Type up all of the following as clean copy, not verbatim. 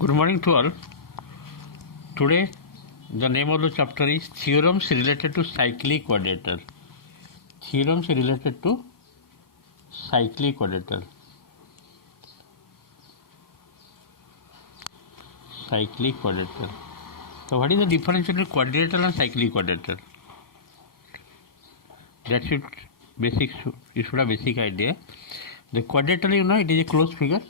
Good morning to all. Today, the name of the chapter is Theorems related to cyclic quadrature. Theorems related to cyclic quadrature. Cyclic quadrature. So, what is the difference between quadrilateral and cyclic quadrature? That should you should have basic idea. The quadrilateral, it is a closed figure.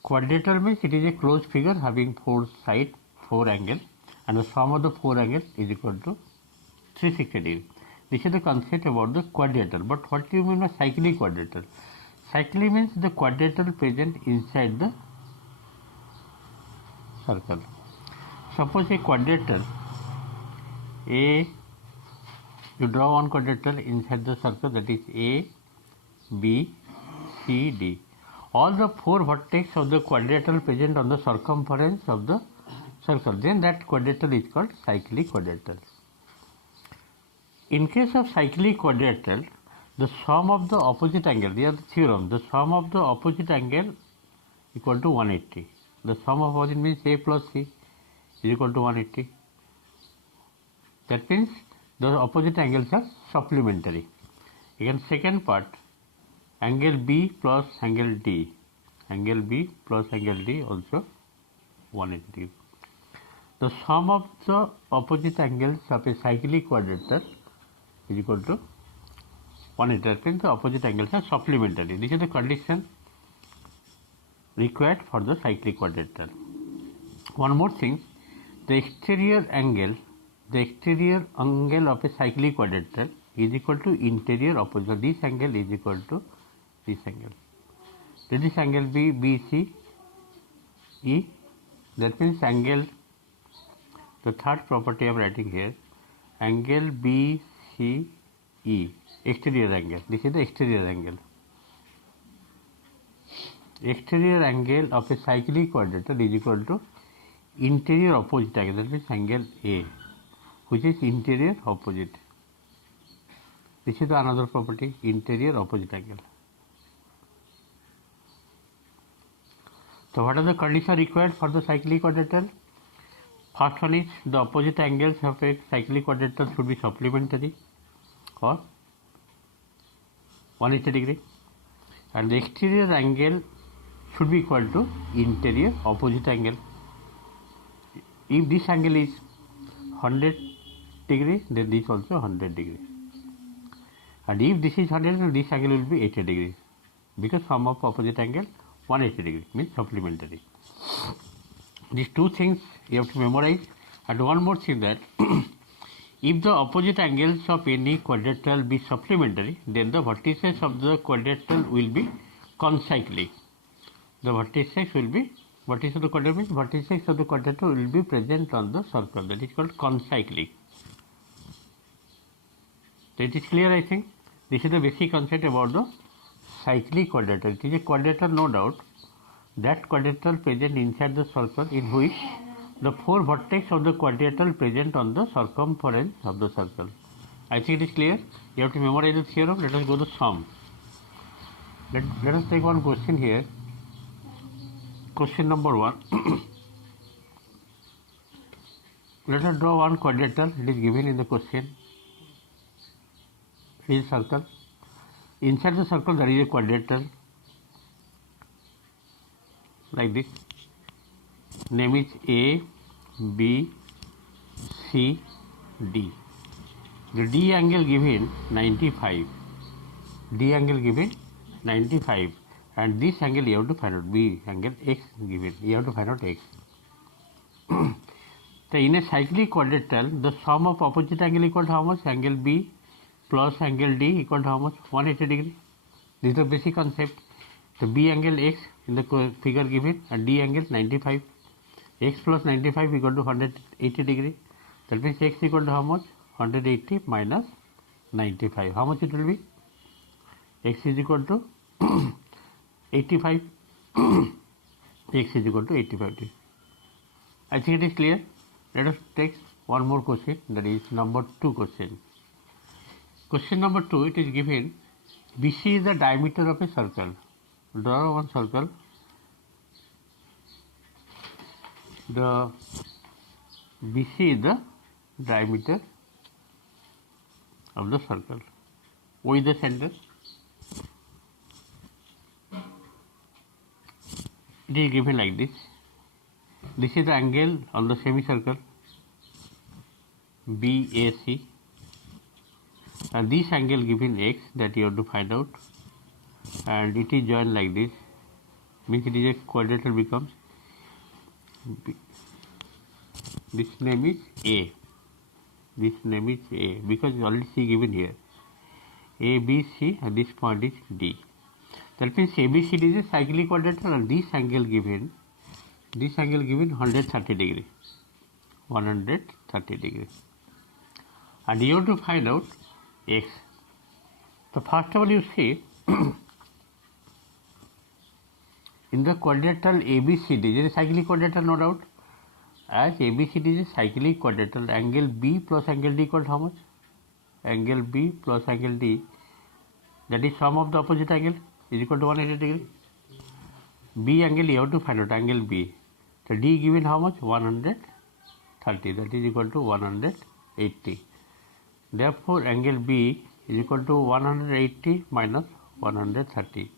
Quadrilateral means it is a closed figure having four sides, four angles, and the sum of the four angles is equal to 360 degrees. This is the concept about the quadrilateral. But what do you mean by cyclic quadrilateral? Cyclic means the quadrilateral present inside the circle. Suppose a quadrilateral, you draw one quadrilateral inside the circle, that is A, B, C, D. All the four vertex of the quadrilateral present on the circumference of the circle, then that quadrilateral is called cyclic quadrilateral. In case of cyclic quadrilateral, the sum of the opposite angle, they are the theorem, the sum of the opposite angle equal to 180. The sum of opposite means A plus C is equal to 180. That means the opposite angles are supplementary. Again, second part, angle B plus angle D. Angle B plus angle D also 180. The sum of the opposite angles of a cyclic quadrilateral is equal to 180. That means the opposite angles are supplementary. This is the condition required for the cyclic quadrilateral. One more thing, the exterior angle of a cyclic quadrilateral is equal to interior opposite. This angle is equal to this angle. Let this angle be BC E. That means angle, the third property I am writing here, angle BCE, exterior angle. This is the exterior angle. Exterior angle of a cyclic quadrilateral is equal to interior opposite angle. That means angle A, which is interior opposite. This is another property, interior opposite angle. So, what are the conditions required for the cyclic quadrilateral? First one is the opposite angles of a cyclic quadrilateral should be supplementary or 180 degree, and the exterior angle should be equal to interior opposite angle. If this angle is 100 degree, then this also 100 degree, and if this is 100, then this angle will be 80 degree, because sum of opposite angle 180 degree means supplementary. These two things you have to memorize. And one more thing, that if the opposite angles of any quadrilateral be supplementary, then the vertices of the quadrilateral will be concyclic. The vertices will be, vertices of the quadrilateral means vertices of the quadrilateral will be present on the circle. That is called concyclic. So it is clear, I think. This is the basic concept about the cyclic quadrilateral. It is a quadrilateral, no doubt. That quadrilateral present inside the circle in which the four vertex of the quadrilateral present on the circumference of the circle. I think it is clear. You have to memorize the theorem. Let us go to sum. Let us take one question here. Question number 1. Let us draw one quadrilateral. It is given in the question. It is circle. Inside the circle there is a quadrilateral like this. Name is A, B, C, D. The D angle given 95. D angle given 95. And this angle you have to find out. B angle X given. You have to find out X. So in a cyclic quadrilateral, the sum of opposite angle equal to how much? Angle B plus angle D equal to how much? 180 degree. This is the basic concept. So B angle X in the figure given and D angle 95. X plus 95 equal to 180 degree. That means X equal to how much? 180 minus 95. How much it will be? X is equal to 85. X is equal to 85. I think it is clear. Let us take one more question, that is number 2 question. Question number 2, it is given BC is the diameter of a circle. Draw one circle. The BC is the diameter of the circle. O is the center. It is given like this. This is the angle on the semicircle BAC, and this angle given x that you have to find out, and it is joined like this, means it is a quadrilateral becomes B. This name is A. This name is A because already C given here. A, B, C, and this point is D. That means ABCD is a cyclic quadrilateral, and this angle given 130 degree. 130 degree. And you have to find out x. So first of all, you see in the quadrilateral ABCD, there is a cyclic quadrilateral, no doubt. As ABCD is a cyclic quadrilateral, angle B plus angle D equals how much? Angle B plus angle D, that is sum of the opposite angle, is equal to 180 degree. B angle you have to find out, angle B. So D given how much? 130, that is equal to 180. Therefore angle B is equal to 180 minus 130.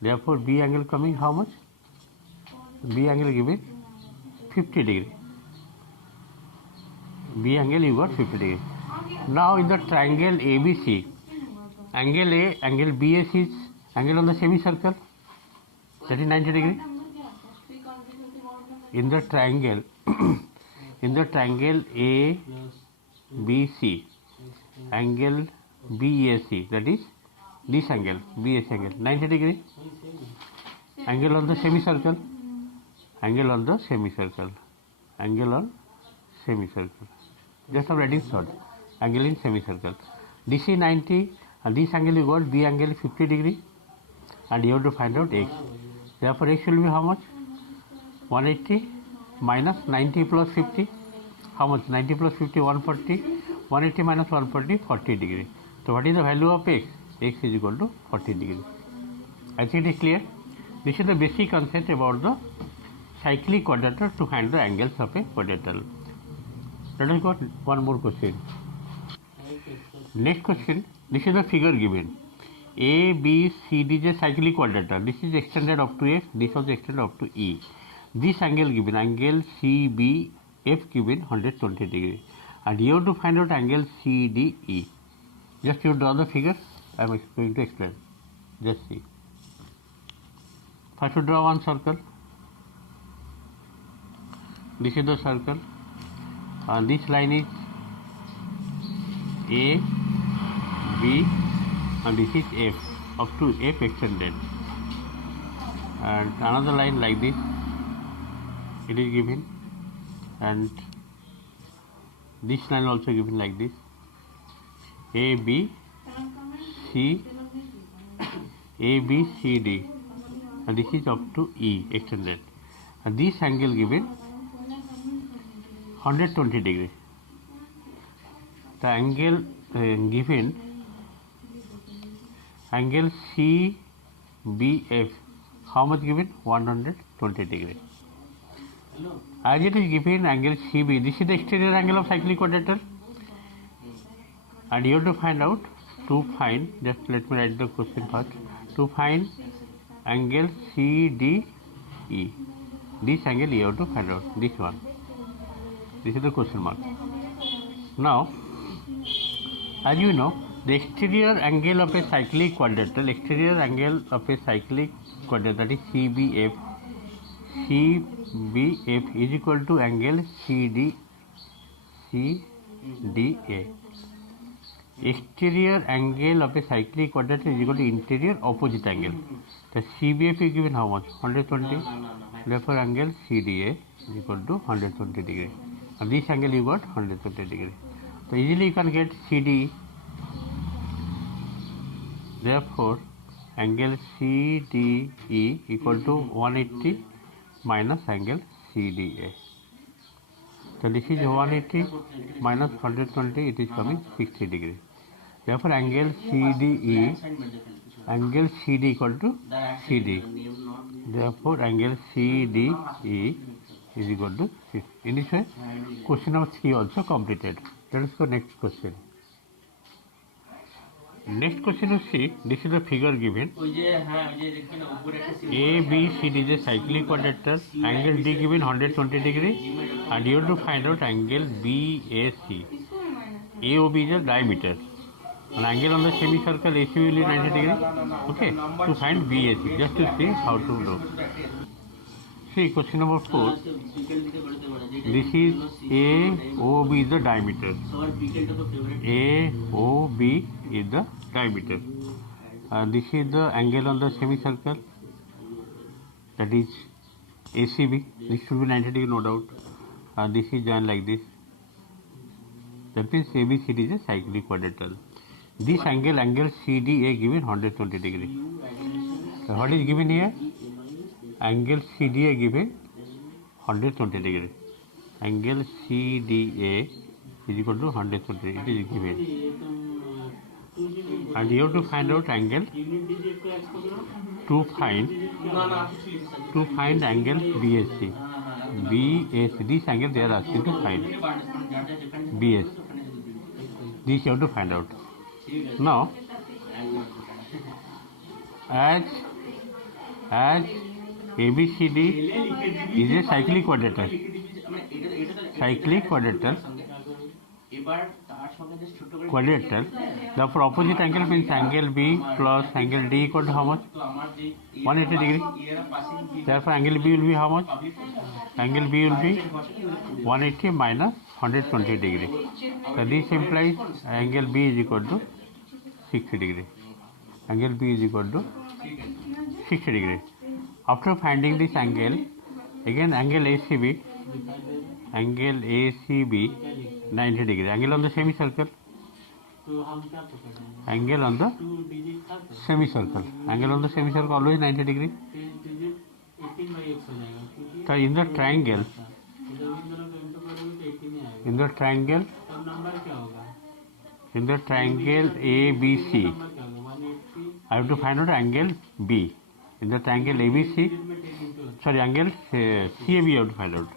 Therefore B angle coming how much? B angle given 50 degree. B angle you got 50 degree. Now in the triangle ABC, angle A, angle BAC is angle on the semicircle, that is 90 degree. In the triangle ABC, angle BAC, that is this angle BAC angle 90 degree. Angle on the semicircle, angle on semicircle. Just I'm writing short. Angle in semicircle. This is 90, and this angle you got B angle 50 degree, and you have to find out x. Therefore x will be how much? 180 minus 90 plus 50. How much? 90 plus 50, 140. 180 minus 140, 40 degree. So what is the value of x? X is equal to 40 degree. I think it is clear. This is the basic concept about the cyclic quadrilateral to find the angles of a quadrilateral. Let us go one more question. Next question. This is the figure given. A, B, C, D is a cyclic quadrilateral. This is extended up to F. This was extended up to E. This angle given, angle CBF given 120 degree. And you have to find out angle CDE. Just you draw the figure. I am going to explain. Just see. First you draw one circle. This is the circle. And this line is A, B, and this is F, up to F extended. And another line like this, it is given, and this line also given like this, A, B, C, D, and this is up to E extended. And this angle given 120 degree. The angle given, angle CBF, how much given? 120 degree. As it is given angle CB, this is the exterior angle of cyclic quadrilateral, and you have to find out, just let me write the question first, to find angle CDE. This angle you have to find out, this one. This is the question mark. Now, as you know, the exterior angle of a cyclic quadrilateral, that is CBF is equal to angle CDA. Exterior angle of a cyclic quadrilateral is equal to interior opposite angle. The CBF is given how much? 120. Therefore, angle CDA is equal to 120 degree. And this angle you got 120 degree. So easily you can get CDE. Therefore, angle CDE equal to 180 minus angle CDA. So this is 180 minus 120, it is coming 60 degree. Therefore, angle CD equal to CD. Therefore, angle CDE is equal to 6. In this way, question number 3 also completed. Let us go next question. Next question you see, this is the figure given. A, B, C is a cyclic quadrilateral. Angle D given 120 degree, and you have to find out angle BAC. AOB is the diameter. An angle on the semicircle AC will be 90 degree. Okay, to find BAC, just to see how to do. See question number 4. This is AOB is the diameter. AOB is the diameter. This is the angle on the semicircle, that is ACB. This should be 90 degree, no doubt. This is done like this. That means ABCD is a cyclic quadrilateral. This angle CDA given 120 degree. So what is given here? Angle CDA given 120 degree. Angle CDA is equal to 120. It is given. And you have to find out angle to find angle BAC. BAC. This angle they are asking to find. BAC. This you have to find out. Now, as ABCD is a cyclic quadrilateral. Therefore, opposite angle means angle B plus angle D equal to how much? 180 degree. Therefore, angle B will be how much? Angle B will be 180 minus 120 degree. So this implies angle B is equal to 60 degree. Angle B is equal to 60 degree. After finding this angle, again angle ACB 90 degree. Angle on the semicircle. Angle on the semicircle. Angle on the semicircle always 90 degree. So in the triangle ABC, I have to find out angle B. In the triangle ABC, angle CAB you have to find out.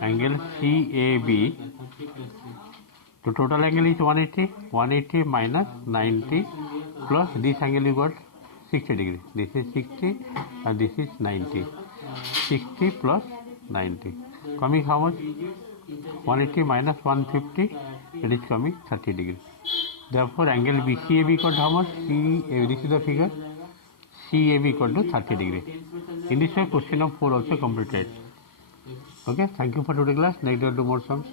Angle CAB, the total angle is 180 minus 90 plus this angle you got 60 degree. This is 60 and this is 90. 60 plus 90. Coming how much? 180 minus 150, it is coming 30 degree. Therefore, angle BCAB equal to how much? CAB, this is the figure. CAB equal to 30 degree. In this way, question number 4 also completed. Okay, thank you for today's class. Next, we will do more sums.